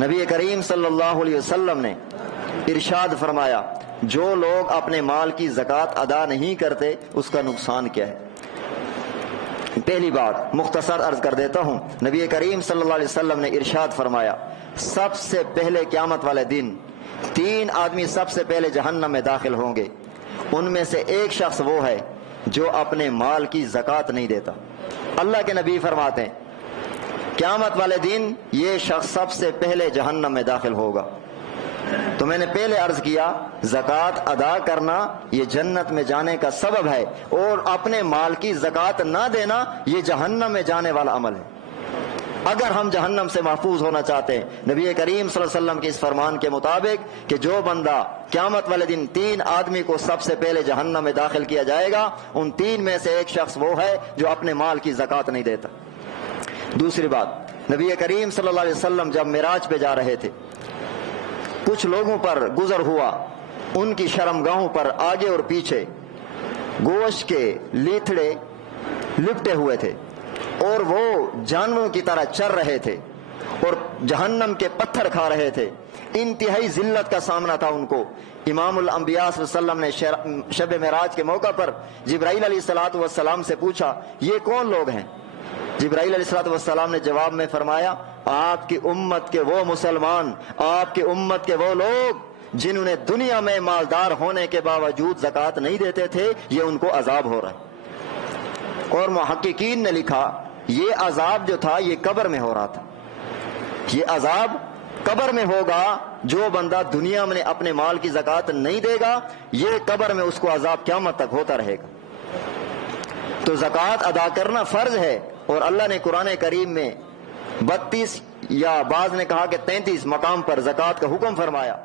نبی کریم صلی اللہ علیہ وسلم نے ارشاد فرمایا جو لوگ اپنے مال کی زکوٰۃ ادا نہیں کرتے اس کا نقصان کیا ہے؟ پہلی بات مختصر عرض کر دیتا ہوں، نبی کریم صلی اللہ علیہ وسلم نے ارشاد فرمایا سب سے پہلے قیامت والے دن 3 آدمی سب سے پہلے جہنم میں داخل ہوں گے، ان میں سے ایک شخص وہ ہے جو اپنے مال کی زکوٰۃ نہیں دیتا۔ اللہ کے نبی فرماتے ہیں قیامت والے دن یہ شخص سب سے پہلے جہنم میں داخل ہوگا۔ تو میں نے پہلے عرض کیا زکوٰۃ ادا کرنا یہ جنت میں جانے کا سبب ہے، اور اپنے مال کی زکوٰۃ نہ دینا یہ جہنم میں جانے والا عمل ہے۔ اگر ہم جہنم سے محفوظ ہونا چاہتے ہیں، نبی کریم صلی اللہ علیہ وسلم کے اس فرمان کے مطابق کہ جو بندہ قیامت والے دن 3 آدمی کو سب سے پہلے جہنم میں داخل کیا جائے گا، ان 3 میں سے ایک شخص وہ ہے جو اپنے مال کی زکوٰۃ نہیں دیتا۔ دوسری بات، نبی کریم صلی اللہ علیہ وسلم جب معراج پہ جا رہے تھے، کچھ لوگوں پر گزر ہوا، ان کی شرمگاہوں پر آگے اور پیچھے گوشت کے لیتھڑے لپٹے ہوئے تھے اور وہ جانوروں کی طرح چر رہے تھے اور جہنم کے پتھر کھا رہے تھے، انتہائی ذلت کا سامنا تھا ان کو۔ امام الانبیاء صلی اللہ علیہ وسلم نے شب معراج کے موقع پر جبرائیل علیہ السلام سے پوچھا یہ کون لوگ ہیں؟ جبرائیل علیہ السلام نے جواب میں فرمایا آپ کی امت کے وہ مسلمان، آپ کی امت کے وہ لوگ جنہوں نے دنیا میں مالدار ہونے کے باوجود زکوٰۃ نہیں دیتے تھے، یہ ان کو عذاب ہو رہا ہے۔ اور محققین نے لکھا یہ عذاب جو تھا یہ قبر میں ہو رہا تھا، یہ عذاب قبر میں ہوگا۔ جو بندہ دنیا میں اپنے مال کی زکوٰۃ نہیں دے گا، یہ قبر میں اس کو عذاب قیامت تک ہوتا رہے گا۔ تو زکوٰۃ ادا کرنا فرض ہے، اور اللہ نے قرآن کریم میں 32 یا بعض نے کہا کہ 33 مقام پر زکوٰۃ کا حکم فرمایا۔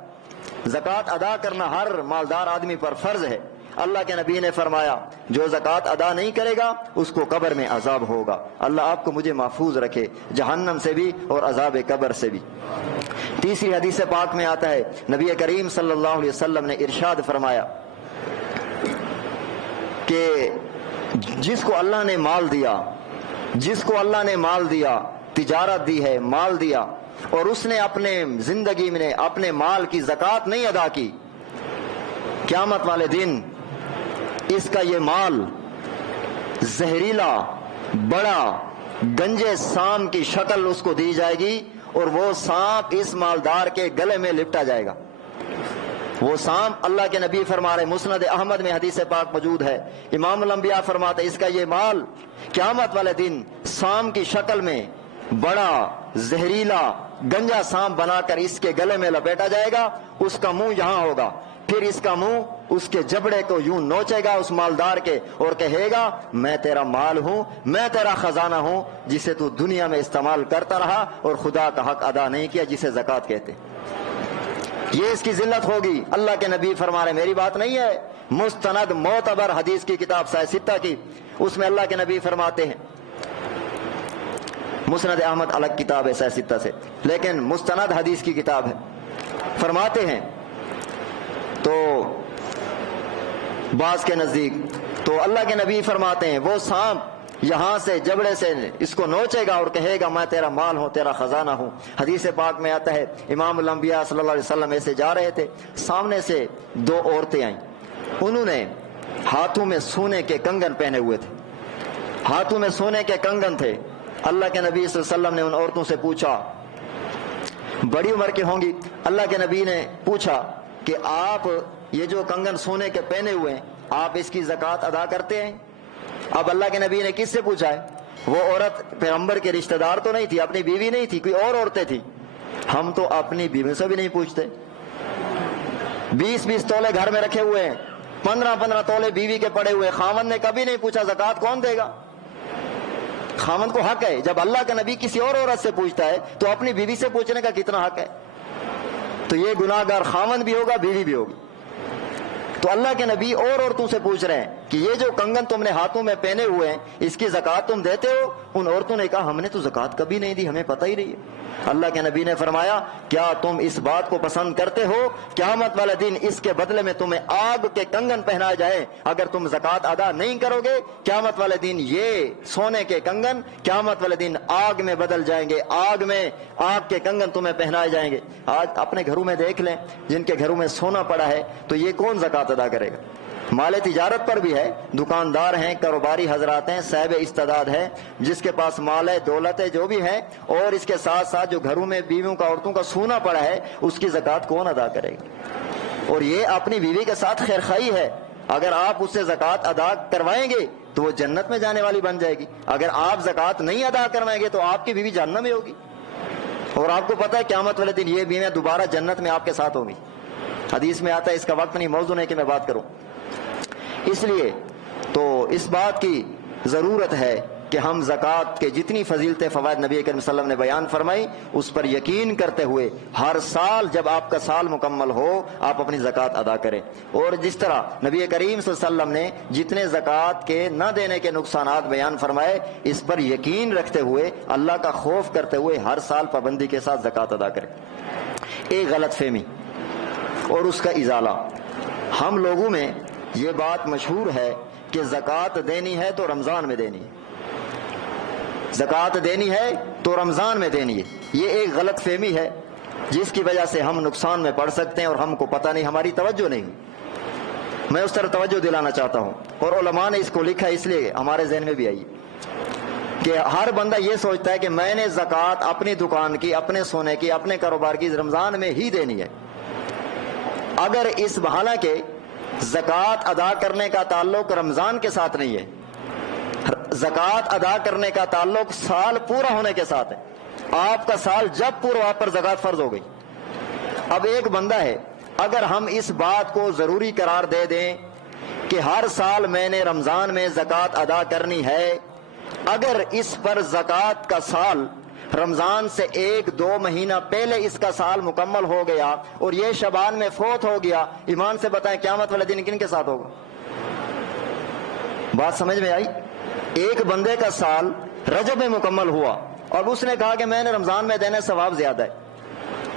زکوٰۃ ادا کرنا ہر مالدار آدمی پر فرض ہے۔ اللہ کے نبی نے فرمایا جو زکوٰۃ ادا نہیں کرے گا اس کو قبر میں عذاب ہوگا۔ اللہ آپ کو مجھے محفوظ رکھے جہنم سے بھی اور عذاب قبر سے بھی۔ تیسری حدیث پاک میں آتا ہے نبی کریم صلی اللہ علیہ وسلم نے ارشاد فرمایا کہ جس کو اللہ نے مال دیا، جس کو اللہ نے مال دیا، تجارت دی ہے، مال دیا، اور اس نے اپنے زندگی میں اپنے مال کی زکوٰۃ نہیں ادا کی، قیامت والے دن اس کا یہ مال زہریلا بڑا گنجے سام کی شکل اس کو دی جائے گی، اور وہ سانپ اس مالدار کے گلے میں لپٹا جائے گا۔ وہ سانپ اللہ کے نبی فرما رہے، مسند احمد میں حدیث پاک موجود ہے، امام الانبیاء فرماتے اس کا یہ مال قیامت والے دن سانپ کی شکل میں بڑا زہریلا گنجا سانپ بنا کر اس کے گلے میں لپیٹا جائے گا، اس کا منہ یہاں ہوگا، پھر اس کا منہ اس کے جبڑے کو یوں نوچے گا اس مالدار کے اور کہے گا میں تیرا مال ہوں، میں تیرا خزانہ ہوں جسے تو دنیا میں استعمال کرتا رہا اور خدا کا حق ادا نہیں کیا جسے زکوٰۃ کہتے۔ یہ اس کی ذلت ہوگی۔ اللہ کے نبی فرما رہے، میری بات نہیں ہے، مستند معتبر حدیث کی کتاب صحیح ستہ کی، اس میں اللہ کے نبی فرماتے ہیں، مسند احمد الگ کتاب ہے صحیح ستہ سے، لیکن مستند حدیث کی کتاب ہے، فرماتے ہیں تو بعض کے نزدیک تو اللہ کے نبی فرماتے ہیں وہ سانپ یہاں سے جبڑے سے اس کو نوچے گا اور کہے گا میں تیرا مال ہوں، تیرا خزانہ ہوں۔ حدیث پاک میں آتا ہے امام الانبیاء صلی اللہ علیہ وسلم ایسے جا رہے تھے، سامنے سے 2 عورتیں آئیں، انہوں نے ہاتھوں میں سونے کے کنگن پہنے ہوئے تھے، ہاتھوں میں سونے کے کنگن تھے۔ اللہ کے نبی صلی اللہ علیہ وسلم نے ان عورتوں سے پوچھا، بڑی عمر کی ہوں گی، اللہ کے نبی نے پوچھا کہ آپ یہ جو کنگن سونے کے پہنے ہوئے ہیں آپ اس کی زکوٰۃ ادا کرتے ہیں؟ اب اللہ کے نبی نے کس سے پوچھا ہے؟ وہ عورت پیغمبر کے رشتہ دار تو نہیں تھی، اپنی بیوی نہیں تھی، کوئی اور عورتیں تھیں۔ ہم تو اپنی بیوی سے بھی نہیں پوچھتے، 20-20 تولے گھر میں رکھے ہوئے ہیں، 15-15 تولے بیوی کے پڑے ہوئے، خاوند نے کبھی نہیں پوچھا زکوٰۃ کون دے گا؟ خاوند کو حق ہے، جب اللہ کا نبی کسی اور عورت سے پوچھتا ہے تو اپنی بیوی سے پوچھنے کا کتنا حق ہے؟ تو یہ گناہ گار خاوند بھی ہوگا، بیوی بھی ہوگی۔ تو اللہ کے نبی اور عورتوں سے پوچھ رہے ہیں کہ یہ جو کنگن تم نے ہاتھوں میں پہنے ہوئے ہیں اس کی زکوٰۃ تم دیتے ہو؟ ان عورتوں نے کہا ہم نے تو زکوٰۃ کبھی نہیں دی، ہمیں پتہ ہی نہیں ہے۔ اللہ کے نبی نے فرمایا کیا تم اس بات کو پسند کرتے ہو قیامت والے دن اس کے بدلے میں تمہیں آگ کے کنگن پہنائے جائے؟ اگر تم زکوٰۃ ادا نہیں کرو گے قیامت والے دن یہ سونے کے کنگن قیامت والے دن آگ میں بدل جائیں گے، آگ کے کنگن تمہیں پہنائے جائیں گے۔ آج اپنے گھروں میں دیکھ لیں، جن کے گھروں میں سونا پڑا ہے تو یہ کون زکوٰۃ ادا کرے گا؟ مال تجارت پر بھی ہے، دکاندار ہیں، کاروباری حضرات ہیں، صاحب استعداد ہے، جس کے پاس مال ہے، دولت ہے، جو بھی ہے، اور اس کے ساتھ ساتھ جو گھروں میں بیویوں کا عورتوں کا سونا پڑا ہے اس کی زکوٰۃ کون ادا کرے گا؟ اور یہ اپنی بیوی کے ساتھ خیرخواہی ہے، اگر آپ اس سے زکوٰۃ ادا کروائیں گے تو وہ جنت میں جانے والی بن جائے گی، اگر آپ زکوٰۃ نہیں ادا کروائیں گے تو آپ کی بیوی جہنم میں ہوگی، اور آپ کو پتہ ہے قیامت والے دن یہ بیویاں دوبارہ جنت میں آپ کے ساتھ ہوں گی۔ حدیث میں آتا ہے، اس کا وقت نہیں، موضوع نہیں کہ میں بات کروں، اس لیے تو اس بات کی ضرورت ہے کہ ہم زکوٰۃ کے جتنی فضیلتیں فوائد نبی کریم صلی اللہ علیہ وسلم نے بیان فرمائی اس پر یقین کرتے ہوئے ہر سال جب آپ کا سال مکمل ہو آپ اپنی زکوٰۃ ادا کریں، اور جس طرح نبی کریم صلی اللہ علیہ وسلم نے جتنے زکوٰۃ کے نہ دینے کے نقصانات بیان فرمائے اس پر یقین رکھتے ہوئے اللہ کا خوف کرتے ہوئے ہر سال پابندی کے ساتھ زکوٰۃ ادا کریں۔ ایک غلط فہمی اور اس کا ازالہ، ہم لوگوں میں یہ بات مشہور ہے کہ زکوٰۃ دینی ہے تو رمضان میں دینی ہے، زکوٰۃ دینی ہے تو رمضان میں دینی ہے، یہ ایک غلط فہمی ہے جس کی وجہ سے ہم نقصان میں پڑ سکتے ہیں اور ہم کو پتہ نہیں، ہماری توجہ نہیں۔ میں اس طرح توجہ دلانا چاہتا ہوں، اور علماء نے اس کو لکھا اس لیے ہمارے ذہن میں بھی آئی کہ ہر بندہ یہ سوچتا ہے کہ میں نے زکوٰۃ اپنی دکان کی، اپنے سونے کی، اپنے کاروبار کی رمضان میں ہی دینی ہے۔ اگر اس بہانہ کے زکوٰۃ ادا کرنے کا تعلق رمضان کے ساتھ نہیں ہے، زکوٰۃ ادا کرنے کا تعلق سال پورا ہونے کے ساتھ ہے، آپ کا سال جب پورا آپ پر زکوٰۃ فرض ہو گئی۔ اب ایک بندہ ہے، اگر ہم اس بات کو ضروری قرار دے دیں کہ ہر سال میں نے رمضان میں زکوٰۃ ادا کرنی ہے، اگر اس پر زکوٰۃ کا سال رمضان سے 1-2 مہینہ پہلے اس کا سال مکمل ہو گیا اور یہ شعبان میں فوت ہو گیا، ایمان سے بتائیں قیامت والے دن کن کے ساتھ ہوگا؟ بات سمجھ میں آئی؟ ایک بندے کا سال رجب میں مکمل ہوا اور اس نے کہا کہ میں نے رمضان میں دینے ثواب زیادہ ہے،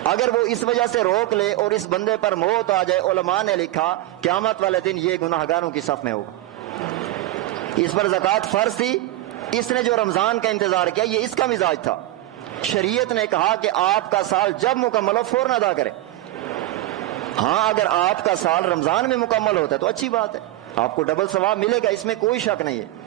اگر وہ اس وجہ سے روک لے اور اس بندے پر موت آ جائے، علماء نے لکھا قیامت والے دن یہ گناہگاروں کی صف میں ہوگا۔ اس پر زکوٰۃ فرض تھی، اس نے جو رمضان کا انتظار کیا یہ اس کا مزاج تھا۔ شریعت نے کہا کہ آپ کا سال جب مکمل ہو فوراً ادا کریں۔ ہاں اگر آپ کا سال رمضان میں مکمل ہوتا ہے تو اچھی بات ہے، آپ کو ڈبل ثواب ملے گا، اس میں کوئی شک نہیں ہے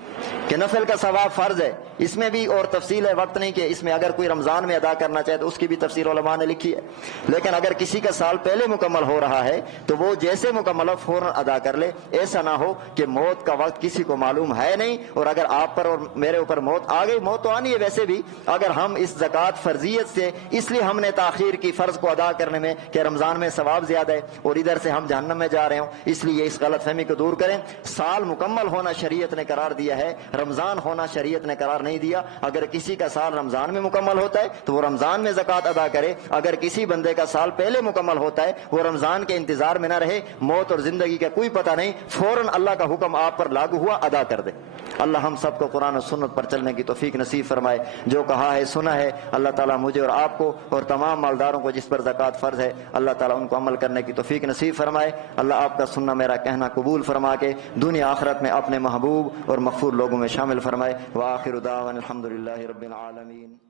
کہ نفل کا ثواب فرض ہے، اس میں بھی اور تفصیل ہے، وقت نہیں کہ اس میں اگر کوئی رمضان میں ادا کرنا چاہے تو اس کی بھی تفصیل علماء نے لکھی ہے، لیکن اگر کسی کا سال پہلے مکمل ہو رہا ہے تو وہ جیسے مکمل ہو فوراً ادا کر لے، ایسا نہ ہو کہ موت کا وقت کسی کو معلوم ہے نہیں اور اگر آپ پر اور میرے اوپر موت آ گئی، موت تو آنی ہے ویسے بھی، اگر ہم اس زکوٰۃ فرضیت سے اس لیے ہم نے تاخیر کی فرض کو ادا کرنے میں کہ رمضان میں ثواب زیادہ ہے اور ادھر سے ہم جہنم میں جا رہے ہوں، اس لیے اس غلط فہمی کو دور کریں۔ سال مکمل ہونا شریعت نے قرار دیا ہے، رمضان ہونا شریعت نے قرار نہیں دیا۔ اگر کسی کا سال رمضان میں مکمل ہوتا ہے تو وہ رمضان میں زکوٰۃ ادا کرے، اگر کسی بندے کا سال پہلے مکمل ہوتا ہے وہ رمضان کے انتظار میں نہ رہے، موت اور زندگی کا کوئی پتہ نہیں، فوراً اللہ کا حکم آپ پر لاگو ہوا ادا کر دے۔ اللہ ہم سب کو قرآن و سنت پر چلنے کی توفیق نصیب فرمائے، جو کہا ہے سنا ہے، اللہ تعالیٰ مجھے اور آپ کو اور تمام مالداروں کو جس پر زکوٰۃ فرض ہے اللہ تعالیٰ ان کو عمل کرنے کی توفیق نصیب فرمائے۔ اللہ آپ کا سننا میرا کہنا قبول فرما کے دنیا آخرت میں اپنے محبوب اور مغفور لوگوں میں شامل فرمائے۔ وآخر دعوانا الحمدللہ رب العالمین۔